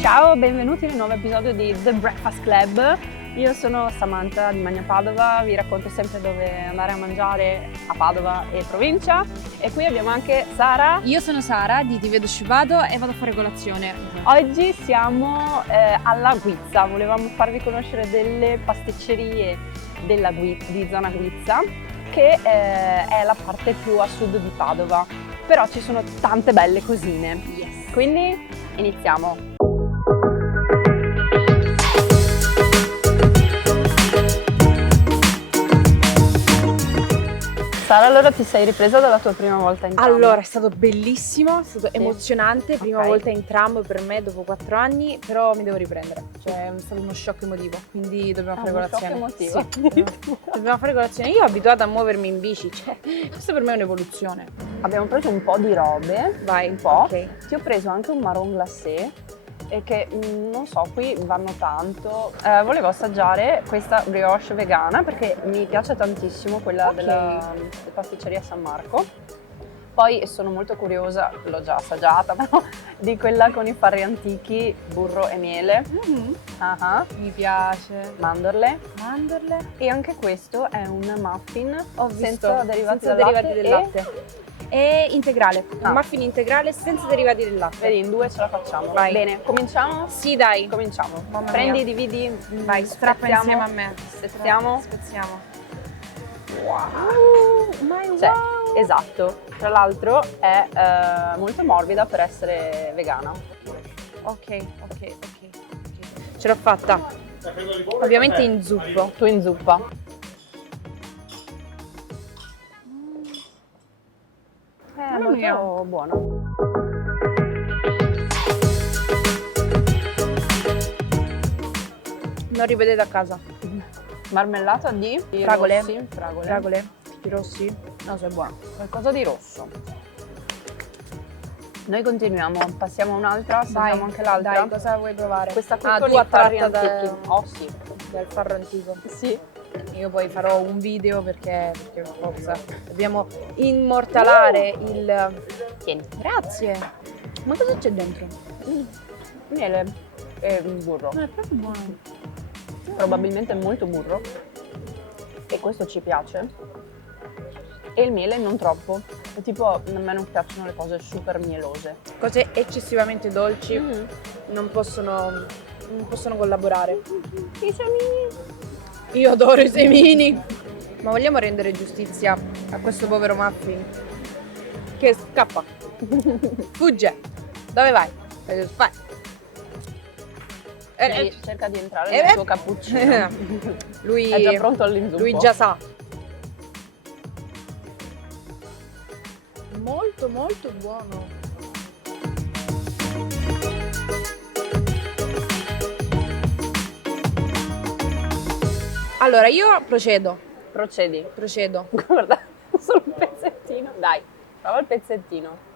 Ciao, benvenuti in un nuovo episodio di The Breakfast Club. Io sono Samantha di Magna Padova, vi racconto sempre dove andare a mangiare a Padova e provincia. E qui abbiamo anche Sara. Io sono Sara di Ti vedo sciupato e vado a fare colazione. Oggi siamo alla Guizza, volevamo farvi conoscere delle pasticcerie di zona Guizza, che è la parte più a sud di Padova, però ci sono tante belle cosine. Yes. Quindi iniziamo. Sara, allora ti sei ripresa dalla tua prima volta in tram? Allora, è stato bellissimo, è stato emozionante, prima Ok. volta in tram per me dopo 4 anni, però mi devo riprendere, cioè è stato uno shock emotivo, quindi dobbiamo fare uno colazione. shock emotivo. Sì, dobbiamo fare colazione. Io abituata a muovermi in bici, cioè questo per me è un'evoluzione. Abbiamo preso un po' di robe, Vai, un po'. ok. Ti ho preso anche un marron glacé e che non so, qui vanno tanto. Volevo assaggiare questa brioche vegana perché mi piace tantissimo quella Ok. della pasticceria San Marco. Poi sono molto curiosa, l'ho già assaggiata, però di quella con i farri antichi, burro e miele, ah, Mi piace. mandorle. Mandorle. E anche questo è un muffin Ho visto, senza derivati senza del derivati latte del e- latte. È integrale, Ah. un muffin integrale senza derivati del latte. Vedi, in due ce la facciamo. Vai. Bene, cominciamo? Sì, dai. Cominciamo. Mamma Prendi, mia. dividi, Vai, strappa spezziamo. insieme a me. Spezziamo. Spezziamo. Wow. Cioè, esatto. Tra l'altro è molto morbida per essere vegana. Ok. Ce l'ho fatta. Ovviamente in zuppo. Tu in zuppa. È Mamma mia. molto buona. Non ripetete a casa. Marmellata di Fragole. rossi, fragole. Fragole. I rossi. No, so, è buona. Qualcosa di rosso. Noi continuiamo, passiamo a un'altra, assaggiamo anche l'altra. Dai, cosa vuoi provare? Questa qui Ah, con tu i farri attratta antichi. Oh sì. dal farro antico. Sì. Io poi farò un video perché forza. Dobbiamo immortalare il... Tieni. Grazie. Ma cosa c'è dentro? Miele e burro. No, è proprio buono. Probabilmente molto burro. E questo ci piace. E il miele non troppo. È tipo, a me non piacciono le cose super mielose. Cose eccessivamente dolci non possono collaborare. I semini. Io adoro i semini. Ma vogliamo rendere giustizia a questo povero muffin che scappa. Fugge. Dove vai? Vai. Cerca di entrare nel tuo cappuccino. Lui È già pronto all'inzuppo. Lui già sa. Molto molto buono. Allora io procedo. Procedi. Guarda. Solo un pezzettino. Dai, prova il pezzettino.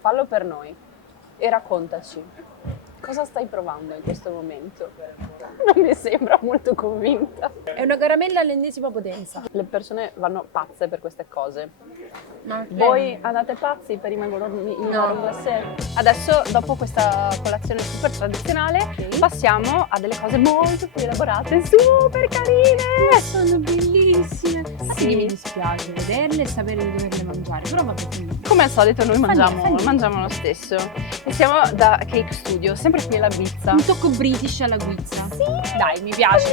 Fallo per noi e raccontaci. Cosa stai provando in questo momento? Non mi sembra molto convinta. È una caramella all'ennesima potenza. Le persone vanno pazze per queste cose. Ma Voi andate pazzi per i marron glacé? Adesso, dopo questa colazione super tradizionale, passiamo a delle cose molto più elaborate, super carine! sono bellissime. Sì. Mi dispiace vederle e sapere di doverle mangiare, però vabbè. Come al solito noi niente. mangiamo lo stesso. E siamo da Cake Studio, sempre qui alla Guizza. Un tocco british alla guizza. Sì. Dai, mi piace.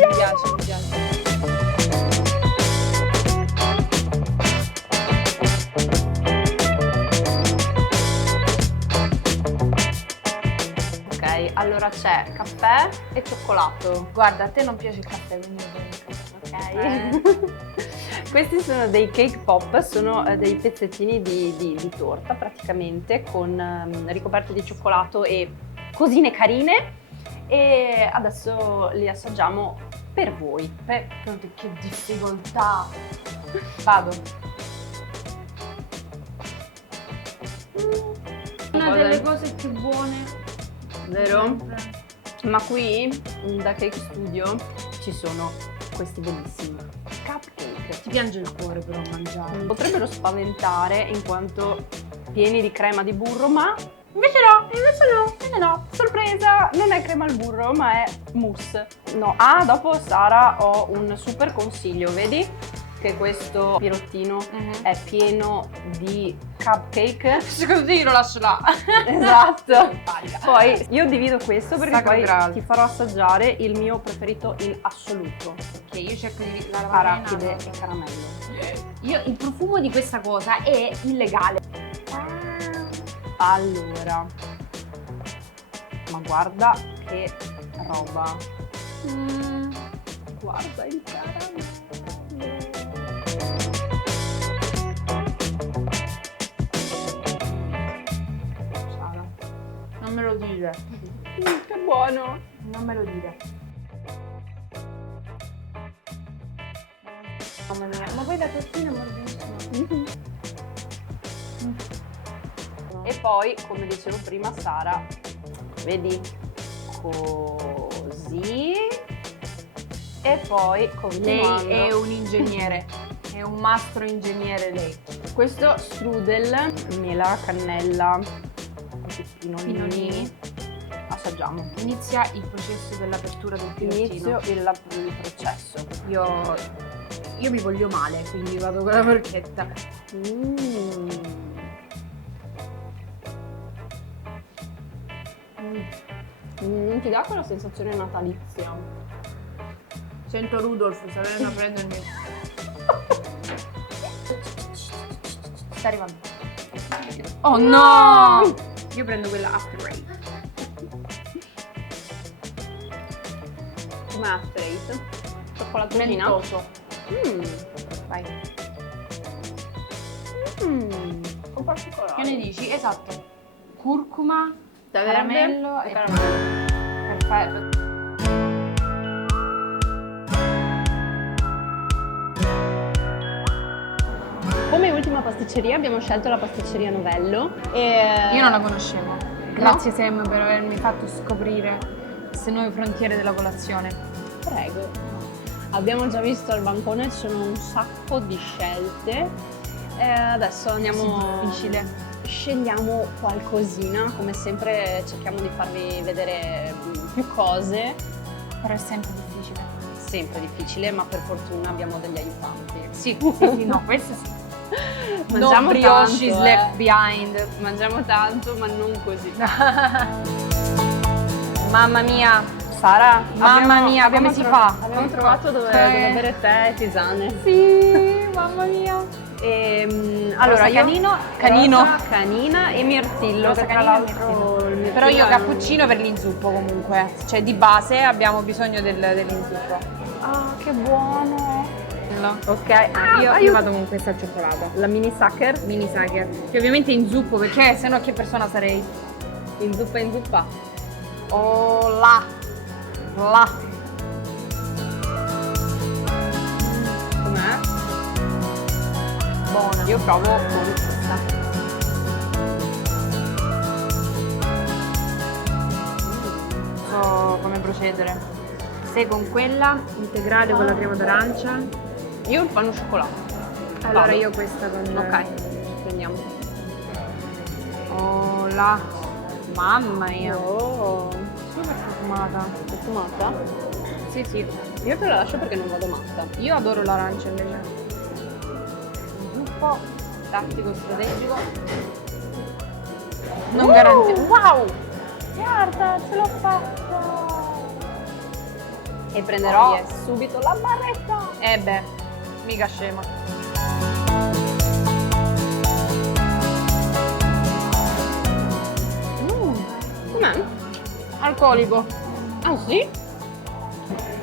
Ok, allora c'è caffè e cioccolato. Guarda, a te non piace il caffè, quindi io bevo il caffè. Ok. Questi sono dei cake pop, sono dei pezzettini di torta praticamente con ricoperti di cioccolato e cosine carine. E adesso li assaggiamo per voi. Che difficoltà. Vado. Una delle cose più buone. Vero? sempre. Ma qui da Cake Studio ci sono questi bellissimi cupcake. Ti piange il cuore però a mangiare. Potrebbero spaventare in quanto pieni di crema di burro, ma Invece no. sorpresa, non è crema al burro, ma è mousse. No, dopo Sara ho un super consiglio, vedi che questo pirottino è pieno di cupcake. Così lo lascio là. Esatto. Poi io divido questo perché Sacro poi graal. ti farò assaggiare il mio preferito in assoluto, Ok, io cerco di la arachide e caramello. Il profumo di questa cosa è illegale. Allora, ma guarda che roba. Guarda il caramello. Sara, non me lo dire. Che buono. Non me lo dire. Mamma mia, ma poi la tortina è morbidissima. E poi, come dicevo prima, Sara, vedi, così. E poi continuando. Lei è un ingegnere, è un mastro ingegnere lei. Questo strudel, mela, cannella, pinolini. Assaggiamo. Inizia il processo dell'apertura del pirottino. Inizio il processo. Io mi voglio male, quindi vado con la forchetta. Non ti dà quella sensazione natalizia? Sento Rudolf, sta venendo a prendermi. Sta arrivando. Oh no! Io prendo quella after. Come after eight? Cioccolatosina? Mentoso. Vai. Con particolare. Che ne dici? Esatto. Curcuma, Da caramello verde e caramello. Perfetto. Come ultima pasticceria abbiamo scelto la pasticceria Novello. E Io non la conoscevo. Grazie Sam per avermi fatto scoprire queste nuove frontiere della colazione. Prego. Abbiamo già visto al bancone, ci sono un sacco di scelte. Adesso andiamo. Difficile. Scegliamo qualcosina, come sempre cerchiamo di farvi vedere più cose. Però è sempre difficile. Sempre difficile, ma per fortuna abbiamo degli aiutanti. Sì, no, questo sì. Mangiamo No brioche is tanto, left behind. Mangiamo tanto, ma non così. Mamma mia. Sara, Mamma mia, come si fa? Abbiamo trovato dove bere tè e tisane. Sì, mamma mia. Allora, Rosa rosa canina e mirtillo, Rosa che tra canina e l'altro il mirtillo Però io è cappuccino per l'inzuppo comunque. Cioè di base abbiamo bisogno dell'inzuppo. Ah, che buono! Ok, Io aiuto. vado con questa al cioccolato. La mini sucker Mini Sacher. Che ovviamente inzuppo perché sennò che persona sarei? in zuppa. Oh là. Là. Com'è? Buona. Io provo con questa. So come procedere. Se con quella integrale con la crema d'arancia. Io il panno al cioccolato. Allora Vado. io questa con. Ok, prendiamo. Oh là. Mamma mia. Oh, Super profumata. profumata? Sì, sì. Io te la lascio perché non vado matta. Io adoro l'arancia invece. Zuppo tattico strategico. Non garantito. Wow! Guarda, ce l'ho fatta! E prenderò Oh, yes. subito la barretta! Beh, mica scema. Com'è? Alcolico. Ah sì?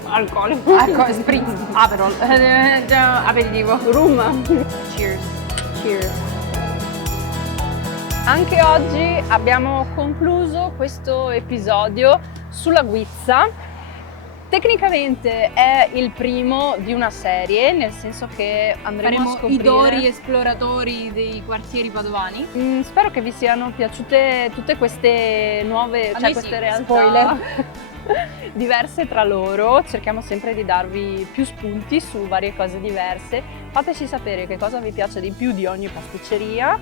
Alcolico. Ecco, spritz, Aperol. Aperitivo. Rum. Cheers. Cheers. Anche oggi abbiamo concluso questo episodio sulla guizza. Tecnicamente è il primo di una serie, nel senso che andremo a Faremo scoprire... i dori esploratori dei quartieri padovani. Spero che vi siano piaciute tutte queste nuove, A cioè me queste sì, realtà. spoiler. diverse tra loro, cerchiamo sempre di darvi più spunti su varie cose diverse. Fateci sapere che cosa vi piace di più di ogni pasticceria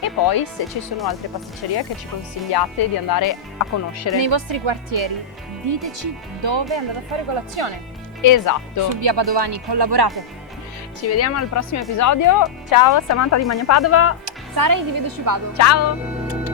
e poi se ci sono altre pasticcerie che ci consigliate di andare a conoscere. Nei vostri quartieri, diteci dove andate a fare colazione. Esatto. Su via Padovani, collaborate. Ci vediamo al prossimo episodio. Ciao, Samantha di Magna Padova. Sara, io ti vedo ci vado. Ciao!